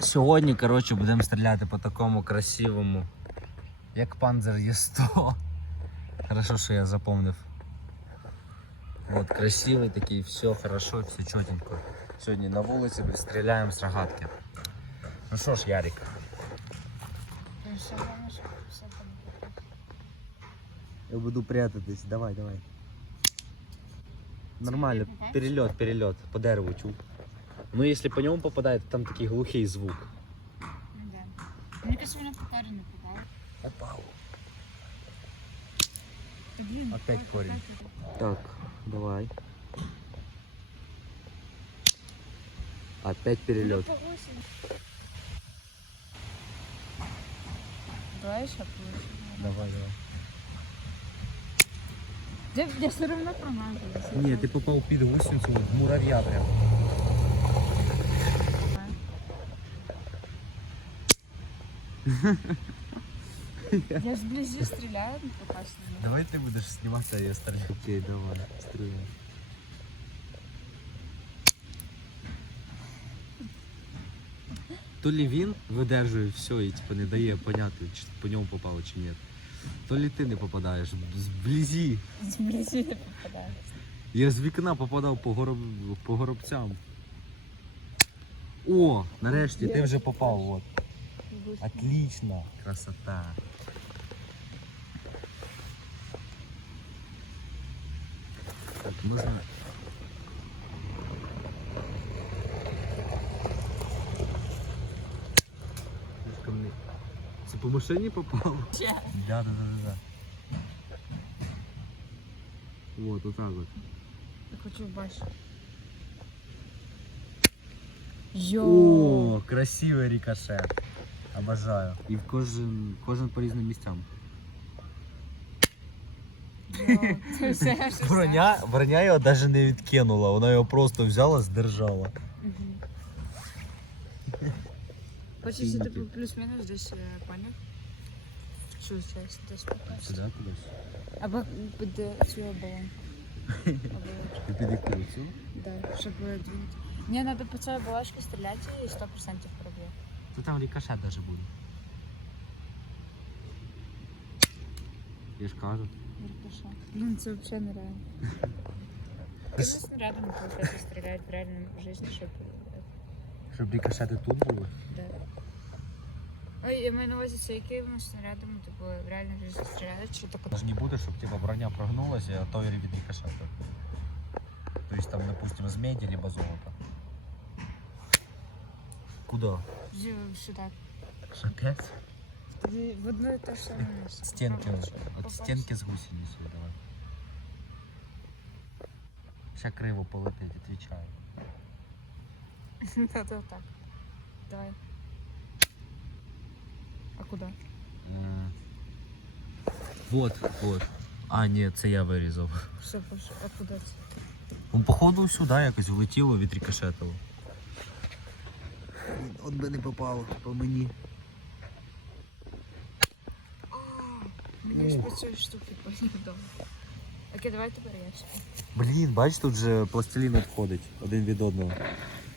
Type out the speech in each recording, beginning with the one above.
Сьогодні, коротше, будемо стріляти по такому красивому, як Panzer Е100. Хорошо, що я запомнив. Вот, красивий такий, все хорошо, все чотенько. Сьогодні на вулиці стріляємо з рогатки. Ну що ж, Ярик, було. я буду прятатись, давай, давай. Нормально, Ага. перельот, перельот, по дереву чув. Ну, якщо по ньому попадає, то там такий глухий звук. Ну, да. Мені кажется, вона по парі не попала. Попав. Та, блін, Опять так, корінь. так, Так, давай. Опять перелет. Ну, по восемь. Давай еще получше. Давай, давай. Я, я все равно промазалась. Ні, ти попав під гусеницю в мурав'я прям. Я ж вблизи стреляю, ну попасть не. Давай ти будеш знімати, а я стріляю. Окей, давай, стріляй. То лі він видержує все і типу, не дає поняти, чи по ньому попало чи ні. То лі ти не попадаєш зблизі. Вблизи не попадаю. Я з вікна попадав по, гороб... по горобцям. О, нарешті ти вже попав. От. Отлично. Красота. Так, можна. Слишком не- Це по машині попало? Че? Да, да, да, да, да. Вот, вот так вот. Я хочу бачити. Йо. О, красивий рикошет. Обожаю. І в кожен, кожен по різним місцям. Це все Броня, броня його навіть не відкинула, вона його просто взяла, здержала. Мгм. Хочеш, що типу плюс-мінус десь е, поняв? Цю часть десь попасти. Сюди кудись? Або під цю оболонку. Оболонку. Ти під яку цю? Да, щоб двинути. Мені треба по цій оболочці стріляти і 100% проб'є. То там рикошет даже буде. Я ж кажу. Рикошет. Блін, це взагалі нереально. Ти снарядом получается стріляють в реальному житті, щоб... е, Щоб рикошети тут були? Да. Ой, я маю на увазі, це якими снарядами, типу, в реальному житті стріляють, що таке... Ж не буде, щоб типа броня прогнулася, а то і від рикошета. То есть там, допустим, з меди, либо золота. Куда? Сюди. Опять? Тоді в одно і те ж саме місце. Стенки, Попасть. от Попасть. стенки з гусеницею давай. Ще криво полетить, відвічаю. Да, да, так. Давай. А куди? Е, Вот, вот. А, ні, це я вирізав. Все, пошли. А куди це? Ну, походу сюди якось влетіло від рикошету. От би не попало по мені. Мені ж по цій штуки поїдав. Окей, давай тепер я. Блін, бач, тут же пластилін відходить один від одного.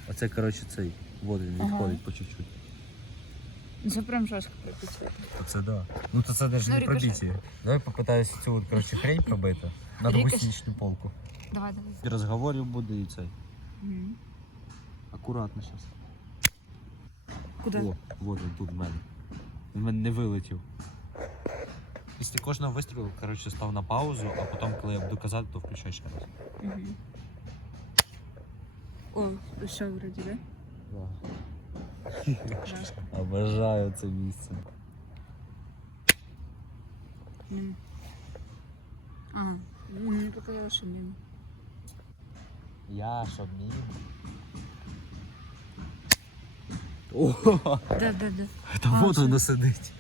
Оце, коротше, цей. Вот він Ага. відходить по чуть-чуть. Ну, Це прям жорстко припічує. Оце да. Ну то це навіть Ну, не рикошет. Давай попитаюся цю от, коротше, хрень пробити. На Рикошет. полку. Давай, давай. Розговорів буде і цей. Мгм. Акуратно зараз. Куди? О, вот він тут в мене. Він в мене не вилетів. Після кожного вистрілу, коротше, став на паузу, а потім, коли я буду казати, то включай ще раз. Мгм. О, все вроді, да? Жорстко. Обожаю це місце. Мгм. Ага. Мені показалось, що мимо. Я щоб мій. О, Да, да, да. та А, вот це- воно сидить.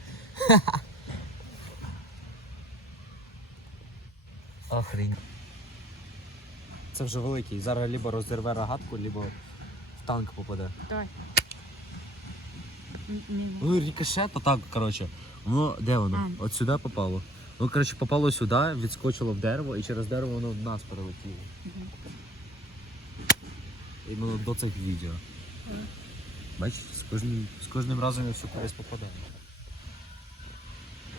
Охрень. Це вже великий. Зараз либо розірве рогатку, либо в танк попаде. Давай. М- Мимо. Ну, рикошет, отак, коротше. Воно де воно? А. От сюди попало. Ну, коротше, попало сюди, відскочило в дерево, і через дерево воно в нас перелетіло. Мгм. Іменно до цих відео. Ага. Бачиш, з кожним, з кожним разом я все кудись попадаю.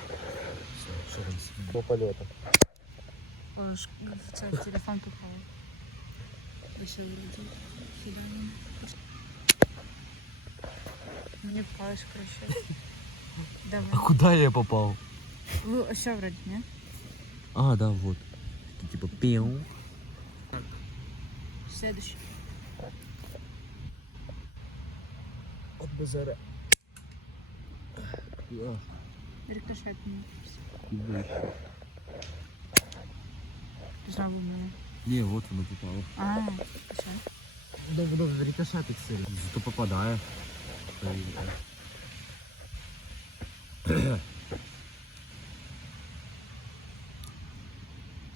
Все, що там с- по польоту? О, ш- в це в телефон попав. Ось вилетів. Сідання. Мені попалось краще. Давай. куди я попав? Ну, ось вроді, не? А, да, вот. Такий, типа піу. Следующий. От базара. Рикошет мені. Знову мене. Не, вот воно попало. А. Да, воно в рикошетик сильно. Зато попадає.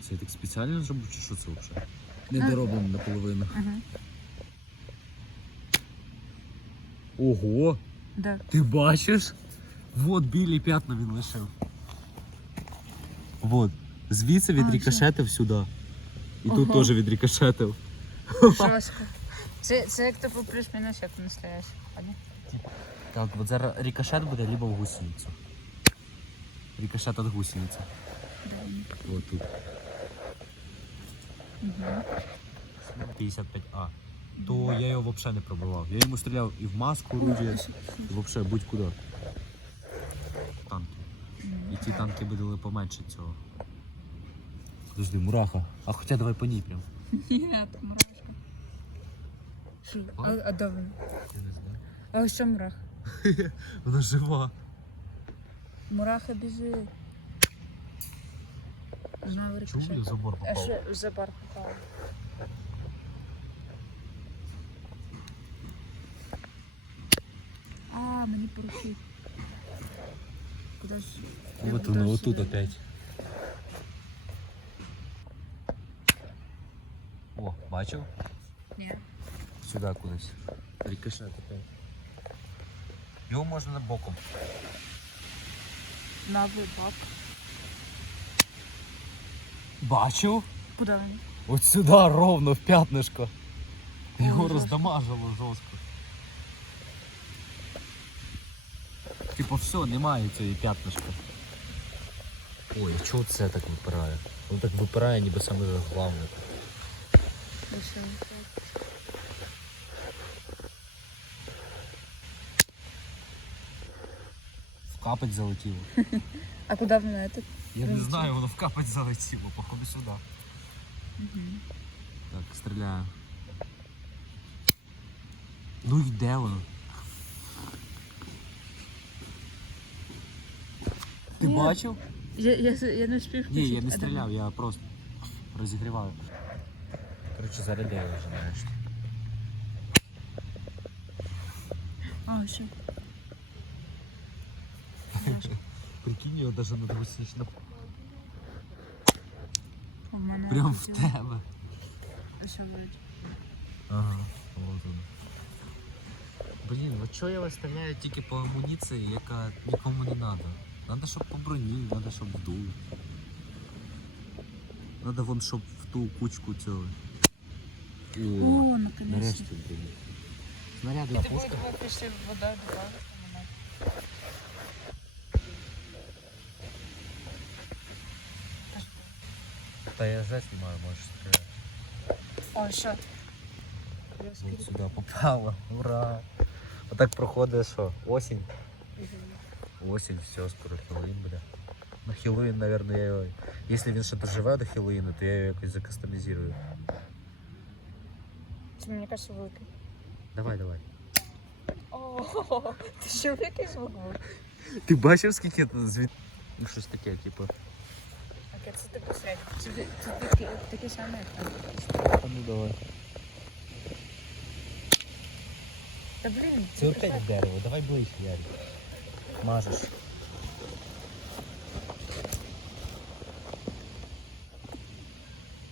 Це я так спеціально зробив, чи що це взагалі? Не А. дороблено наполовину. Ага. Ого! Да. Ти бачиш? Вот білі п'ятна він лишив. Вот. Звідси відрікошетив сюди. І тут Ого. теж відрікошетив. Жорстко. Це, це як типу плюс-мінус, як не стріляєш. Так, от зараз рикошет буде либо в гусеницю. Рикошет від гусениці. Вот тут. Угу. 55А. То я його взагалі не пробивав. Я йому стріляв і в маску орудія, і взагалі будь-куди. Танки. І ті танки будуть поменше цього. Подожди, мураха. А хоча давай по ній прям. Ні, там мурашка. Що? А, а де вона? Я не знаю. А що мурах? Вона жива. Мураха біжи. Знову Чому в забор А попав? що за бар попав? А, мені по руки. Куди ж? Я Вот куди воно, ж отут сюди? опять. О, бачив? Ні. Сюди кудись. Рикошет опять. Його можна на боком. Новий бак. Бачив? Куди він? От сюди ровно в п'ятнишко. Його Ой, жорстко. роздамажило жорстко. Типу все, немає цієї п'ятнишка. Ой, а чого це так випирає? Воно так випирає, ніби саме головне. В капець залетіло. А куди воно этот? Я не знаю, воно в капець залетіло, походу сюди. Угу. Так, стріляю. Ну йде воно. Ти Ні. бачив? Я, я, я не встиг Ні, я включити. не А, стріляв, я просто розігріваю. Коротше, зарядив вже нарешті. А, все. Прикинь його навіть на двусічно. У мене Прям в тіло. тебе. Ось вроді. Ага, вот он. Блін, от чого я виставляю тільки по амуніції, яка нікому не треба. Надо, щоб по броні, надо, щоб в дуло. Надо вон, щоб в ту кучку цього. О, О, наконец. нарешті, блін. Снаряди Ти пушка. будеш пішли в вода добавити мене. Та я вже знімаю, можеш стріляти. О, що? От сюди попало. Ура! Отак проходить що? Осінь. Осінь, все, скоро Хеллоуін буде. На Хеллоуін, наверное, я його... Якщо він ще доживе до Хеллоуіну, то я його якось закастомізую. Це мені кажется великий. Давай, давай. О, ти що великий звук був? Ти бачив, скільки це звід... Ну, щось таке, типу. Окей, це типу середній. Це, це такі, такі самі, як там. А ну давай. Та блін, Це опять дерево, давай ближче, Ярик. Мажеш.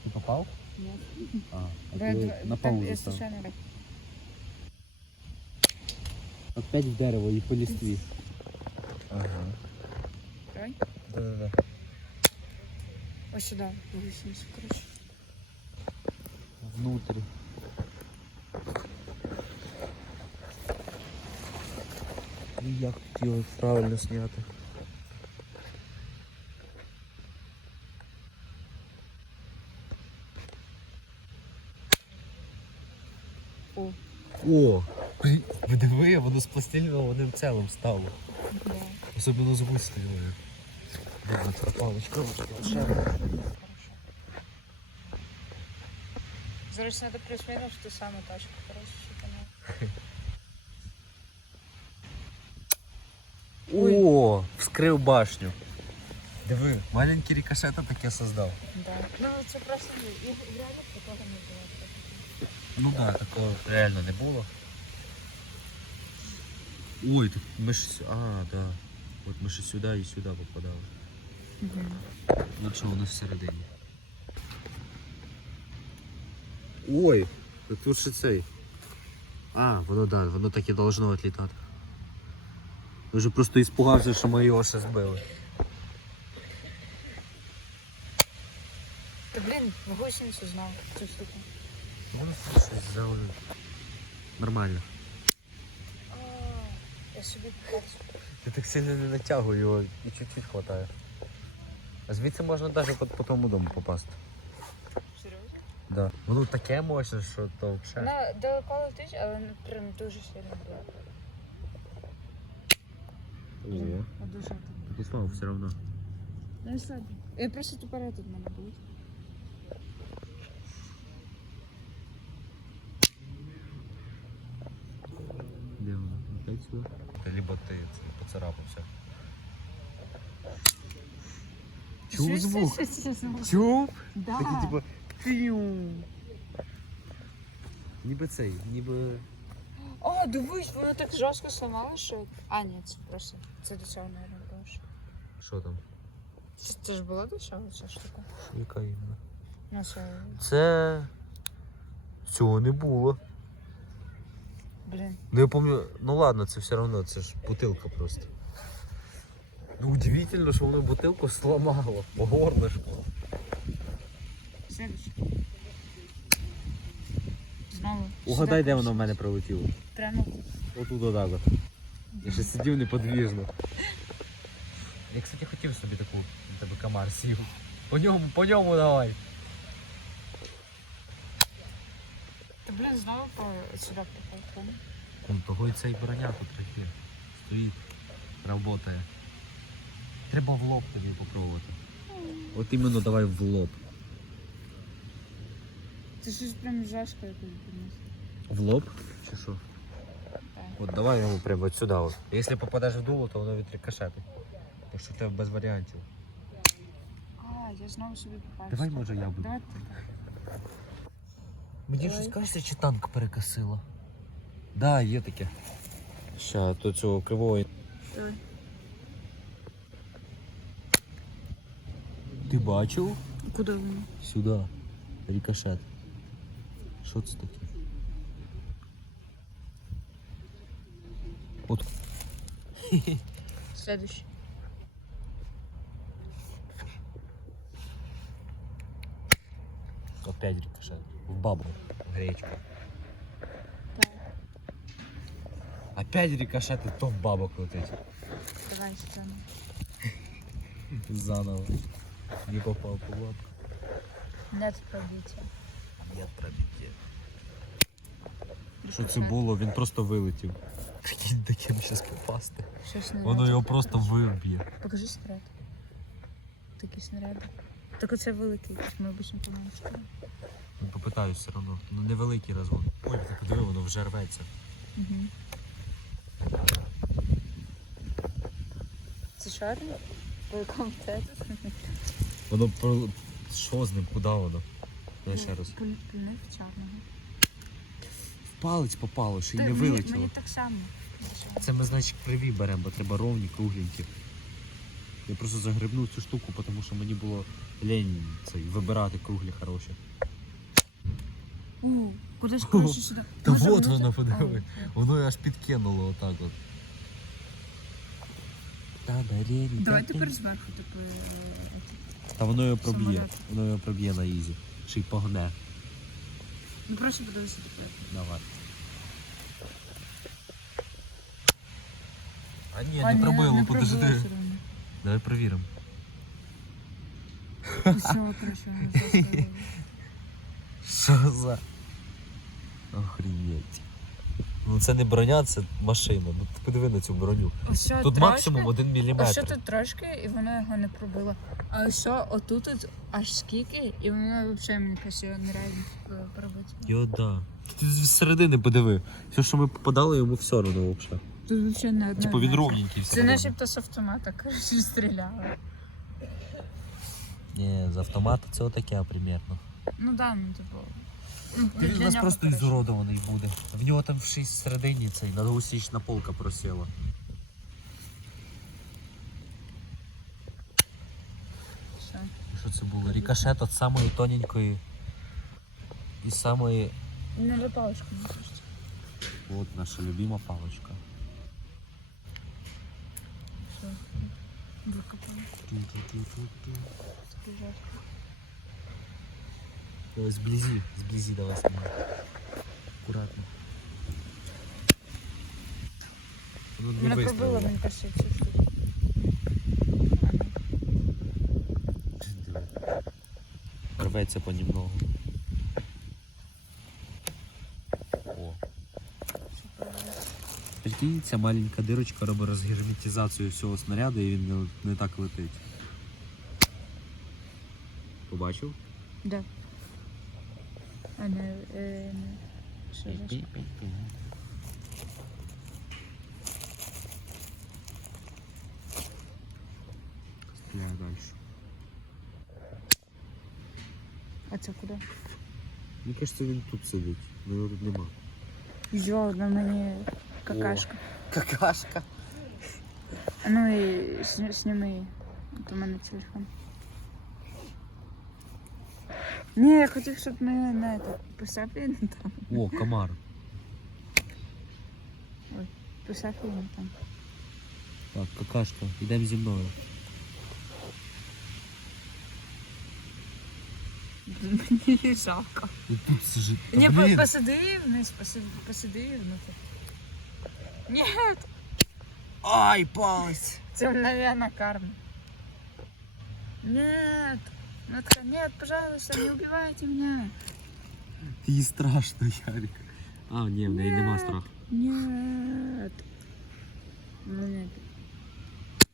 Ти попав? Ні. А, а Давай, ти давай, на там паузу я став. случайно так. Опять в дерево і по листві. Ага. Давай. Да-да-да. Ось сюди. Висунься, коротше. Внутрь. Як тут його правильно зняти? О. О! диви, воно з пластиліном одним цілим стало. Да. Особливо з вистрілою. Паличка. Зараз треба плюс-мінус ту саму тачку, коротше, щоб вона... О, вскрив башню. Диви, маленький рикошета таке создав. Да. Ну, це просто і і реально такого не було. Ну да, такого реально не було. Ой, так ми ж. с- А, да. От ми ж і сюди і сюди попадали. Угу. Лучше воно всередині. Ой, так тут ще цей. А, воно да, воно так і должно відлітати. Вже просто іспугався, що ми його ще збили. Та блін, в гусеницю знав цю штуку. Воно щось взяли. Нормально. А, я собі попався. Ти так сильно не натягуй його і чуть-чуть хватає. А звідси можна навіть по, по тому дому попасти. Серйозно? Да. Воно таке мощне, що то взагалі. Вона далеко летить, але прям дуже сильно б'є. Ого. А дуже так. Попав все одно. Ну і слабо. Я просто тепер тут мене будуть. Де воно? Опять сюди? Либо ти це поцарапався. Чув звук? Чув? Да. Такий типу. Піу. Ніби цей, ніби. О, дивись, воно так жорстко сломало, що... А, ні, це просто... Це до цього, мабуть, було. ще. Що там? Це, це ж було до цього, ця штука? Яка іменно? Ну, це... Це. Цього не було. Блін. Ну я помню, ну ладно, це все одно, це ж бутилка просто. Ну удивительно, що воно бутилку сломало. По горлышку. Следующий. Знову. Угадай, де воно в мене прилетіло. Прямо. Отут от. Я ще сидів неподвіжно. Я, кстати, хотів собі таку тебе комар сів. По ньому, по ньому давай. Та, блін, знову по... сюди пропав. Он того і цей броня тут трохи. Стоїть, работає. Треба в лоб тобі попробувати. От іменно давай в лоб. Це щось прям жорстко якось приніс. В лоб? Чи що? От давай йому прямо от сюди. От. Якщо попадеш в дуло, то воно відрикошетить. Так що в тебе без варіантів. А, я знову собі попав. Давай, може, я буду. Давай ти. Мені Давай. щось кажеться, чи танк перекосило. Да, є таке. Ща, то цього кривого. Давай. Ти бачив? Куди воно? Сюди. Рикошет. Що це таке? От. Следующий. Опять рикошет. В бабу. В гречку. Так. Опять рикошет і то в бабок летить. Давай сцену. Заново. Не попав по бабку. Нет пробиття. Нет пробиття. Що це було? Він просто вилетів. Прикинь, таким зараз попасти. Що снаряд? Воно його просто виб'є. Покажи снаряд. Такі снаряди. Так оце великий, ми обично поменше. Ну, попитаюсь все одно. Ну невеликий розгон. Ой, ти подиви, воно вже рветься. Угу. Це шарник? По якому? Воно про. Що з ним? Куди воно? Ну, ще раз. Чорного. В палець попало, ще й не мені- вилетіло. Мені так само. Це ми, значить, криві беремо, бо треба ровні, кругленькі. Я просто загребнув цю штуку, тому що мені було лень цей, вибирати круглі хороші. У, куди ж коротше сюди? Та Може, вот воно подиви. Воно аж підкинуло отак от. Та Давай тепер зверху, типу. е, Та воно його проб'є. Самоліт. Воно його проб'є на ізі. Ще й погне. Ну просто подивися тепер. Давай. А ні, А, не ні, пробило, не подожди. пробило все одно. Давай перевіримо. Все, короче, жорстко. Що за. Охренеть. Ну це не броня, це машина. Ну ти подиви на цю броню. Ось Тут трошки, максимум 1 мм. Ось що тут трошки, і воно його не пробило. А що отут от аж скільки, і воно взагалі мені кажеться, нереально пробити. Йо, да. Ти з середини подиви. Все, що ми попадали, йому все одно взагалі. Тут взагалі не одне. Типу він ровненький Це все. начебто з автомата, коротше, стріляли. Ні, з автомата це отаке примерно. Ну да, ну типу. Ну, Він у нас просто ізуродований буде. В нього там в шість всередині цей надгусічна полка просіла. Все. Що це було? Рікошет від самої тоненької і самої. Не за паличку, мені кажеться. От наша любима паличка. Все. Викопали. Ту-ту-ту-ту-ту. Давай сблизи, сблизи давай снимай. Аккуратно. Ну, вистрілило. пробило, мені кажеться, цю Рветься понемногу. О. Прикинь, ця маленька дирочка робить розгерметизацію всього снаряду і він не, не так летить. Побачив? Да. А не, е, не. Що за ш- Стріляю далі. А це куди? Мені кажется, він тут сидить, але його тут нема. Йо, на мені какашка. Какашка. А Ну і сні- сніми її. От у мене телефон. Ні, я хотів, щоб ми на это писав він там. О, комар. Писав він там. Так, какашка, йдемо зі мною. Мені жалко. І тут сижить. Та, Ні, блін. по- посиди вниз, посиди, посиди внутрь. Ні, Ай, палець. це мгновенно карма. Нет, Натка, нет, пожалуйста, не убивайте меня. Їй страшно, Ярик. А, ні, в неї нема Ні. страху. Нет. Ну нет.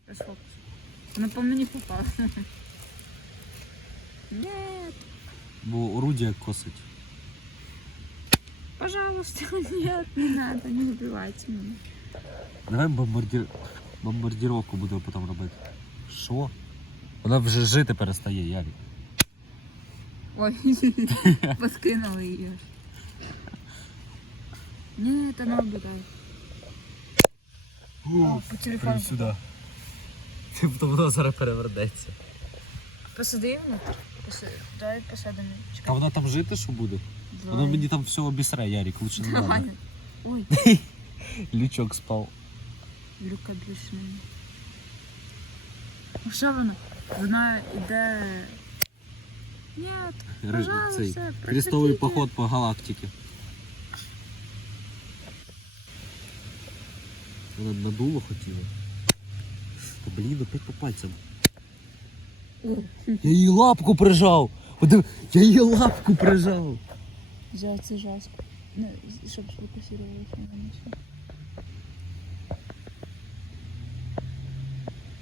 Расфокус. Ну по мне попал. Нет, Бо орудія косить. пожалуйста, нет, не надо, не убивайте меня. Давай бомбардір... бомбардіровку будемо потім робити. Що? Вона вже жити перестає, Ярик. Ой, подкинула ее. Нет, она убегает. О, по телефону. Прям сюди. Вона зараз перевернеться. Посади внутрь. Посади. Давай посадимо. А Чекай. вона там жити що буде? Вона мені там все обісре, Ярик, лучше не Давай. надо. Ой, Лючок спав. люка більше. Ну, Що вона? Вона йде. Ні, Ри- пожалуйста, Цей прекратите. крестовий поход по галактиці. Вона надуло хотіла. Та блін, опять по пальцям. Я її лапку прижав! Подив- Я її лапку прижав! Взяв цю жаску. Ну, щоб сфокусировалося на нічого.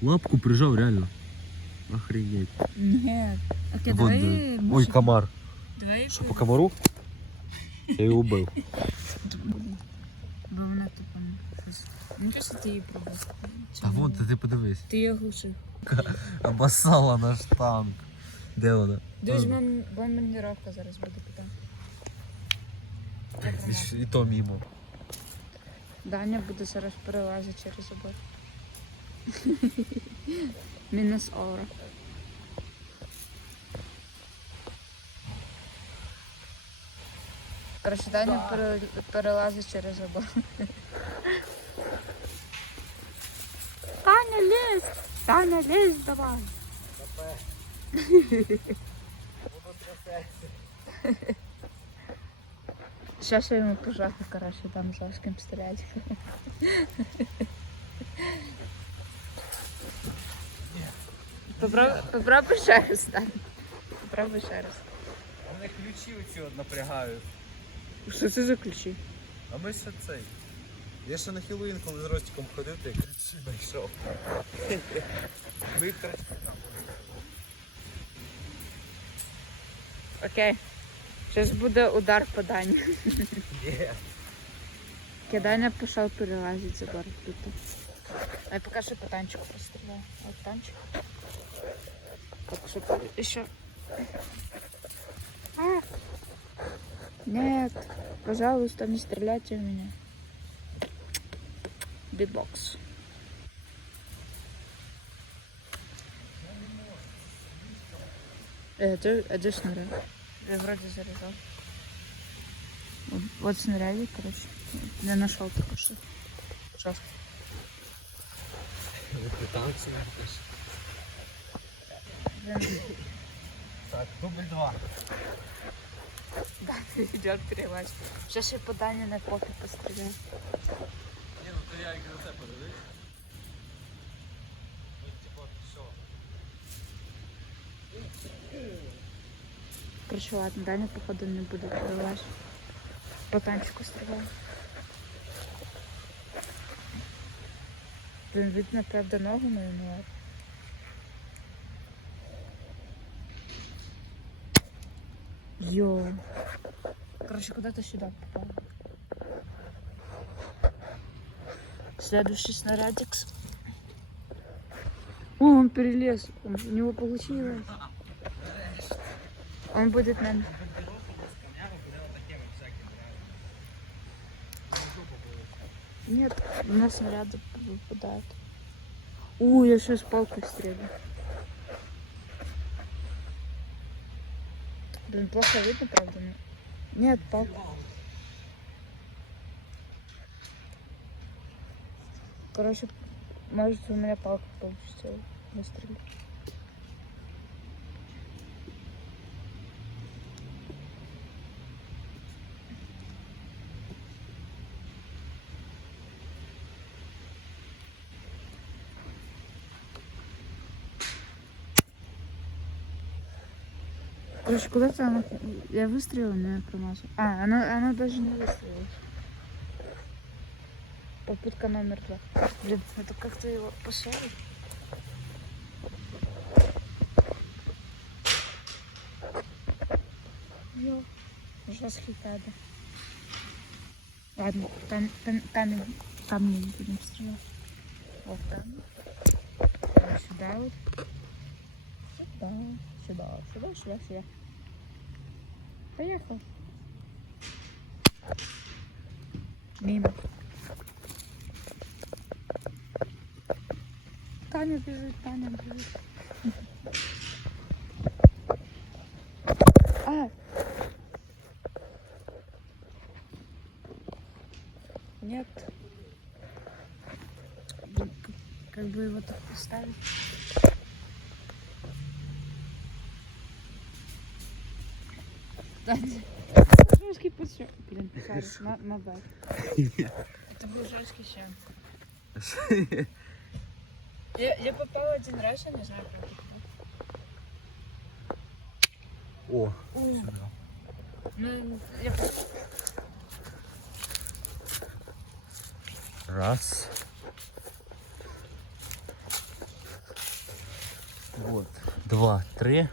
Лапку прижав, реально. Охренеть. Ні. Окей, Вон, давай. може, Ой, комар. Давай. Що по комару? Я його убив. Бо вона тупо щось. Мені кажется, ти її пробував. Та вон, ти, ти подивись. Ти її глушив. Обоссала наш танк. Де вона? Дивись, А. бом- бомбардировка зараз буде питання. І то мімо. Даня буде зараз перелазити через забор. Minus aura. Рашидання перелазить через забор. Таня лізь! Таня лізь давай! Сейчас я ему пожарку, короче, там за кем стрелять. Попробуй, попробуй ще раз, Тань. Попробуй ще раз. А мене ключі оці от напрягають. Що це за ключі? А ми ще цей. Я ще на Хіллоуін, коли з Ростиком ходив, то я ключі знайшов. Ми їх краще там. Окей. Зараз буде удар по Дані. Є. Кидання пішов перелазить забор тут. А я поки що по танчику постріляю. От танчик. Що по- еще. А! Нет, пожалуйста, не стреляйте в меня. Битбокс. Э, это, это снаряд. Я вроде заряжал. Вот, вот снарядик, короче. Я нашел только что. Ужасно. Танці Блин, Так, дубль два. Да, идет перевач. Сейчас я по на попе постреляю. Ні, ну то я як за це подивись. Ну. Короче, ладно, Даня, походу, не буду перевач. По танчику стреляю. Блин, видно, правда, ногу мою, но ладно. Йо. Короче, куда-то сюда попал. Следующий снарядик. О, он перелез. Он- у него получилось. Он будет на... Нет, у нас снаряды выпадают. У, я сейчас палкой стреляю. Блин, плохо видно, правда? Нет, палка. Короче, может у меня палка получится выстрелить. Короче, куда-то она... Я выстрелила, но я промазала. А, она, она даже не выстрелила. Попытка номер два. Блин, это как-то его посолить. Йо, жесткий кадр. Ладно, там, там, камень, камни не будем стрелять. Вот там. Вот Сюда вот. Сюда, сюда, сюда, сюда, сюда. Поехал. Мимо. Таня бежит, Таня бежит. А! Нет. Как- бы его так поставить? кстати. Жорсткий посьо. Блін, на, назад. Це був жорсткий шанс. Я, я попала один раз, я не знаю, как это. О. Ну, я... Раз. Вот. Два, три.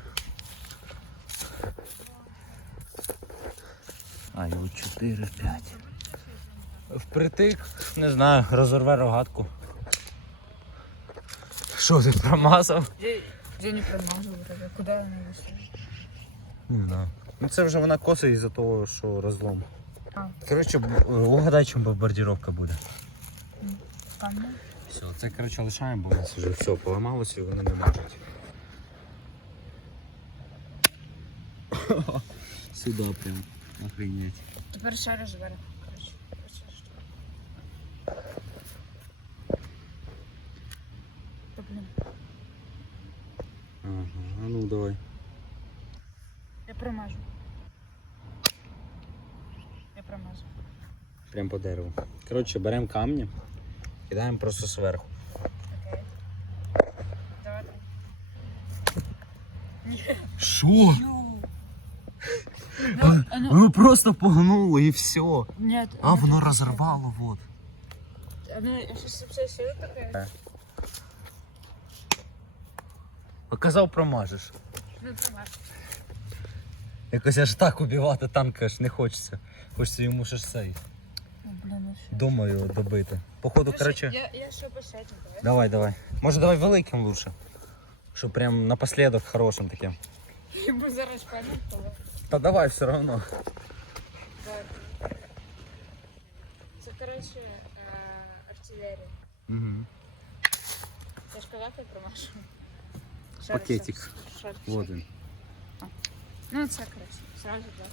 А, чотири, п'ять. Впритик, не знаю, розорве рогатку. Що ти промазав? Я, я не промазываю вроде. Куда она вышла? Не знаю. Ну це вже вона коса із-за того, що розлом. Коротше, угадай, чим бомбардіровка буде. Камня? Все, це коротше лишаємо, бо у нас вже все поламалося і вони не можуть. Сюди прям. Охренеть. Тепер ще раз вверх. Ага, а ну давай. Я промажу. Я промазу. Прям по дереву. Коротше, беремо камні, кидаємо просто зверху. Окей. Давай. Що? Ю. Ну, оно- Воно просто погнуло і все. Нет. А оно воно розорвало, вот. Оно сила таке. Показав, промажеш. Ну, тримай. Якось аж так убивати танка аж не хочеться. Хочеться йому ще ж цей. Ну, ну що. Думаю, добити. Походу, Ну, короче. Я, я ще посядь, давай. Давай, давай. Може давай великим лучше. Щоб прям напоследок хорошим таким. Бо зараз пам'ятала. Та давай все равно. Це, коротше, е, артилерія. Угу. Це ж казав, я промашу. Пакетик. Вот він. Ну, це коротше, сразу так.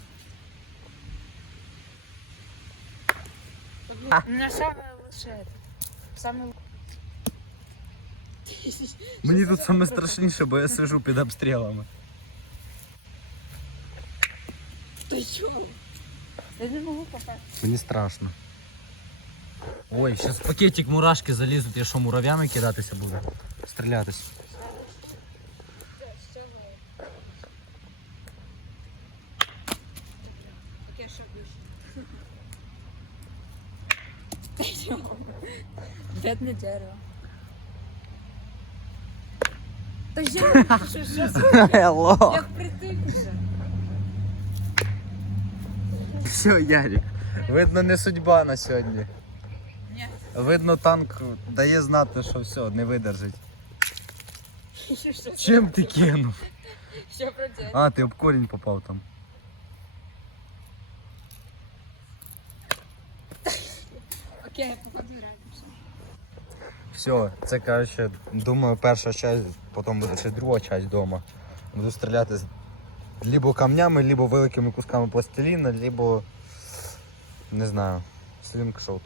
У меня самое лучшее это. Самое лу- Мені тут саме страшніше, бо я сижу під обстрілами. Ты чё? Я не могу попасть. Мені страшно. Ой, зараз в пакетик мурашки залізуть, я що, мурав'ями кидатися буду? Стрілятись. Да, всё вы. Так я что більше? Бедне дерево. Та я що, що, що? Хелло! Я впритик вже. все, Ярик. Видно, не судьба на сьогодні. Ні. Видно, танк дає знати, що все, не видержить. Чим ти кинув? Що про дерево? А, ти об корінь попав там. Окей, я походу радимся. Все, це коротше, думаю, перша часть, потім буде ще друга часть вдома. Буду стріляти з либо камнями, либо великими кусками пластиліна, либо не знаю, слінгшот.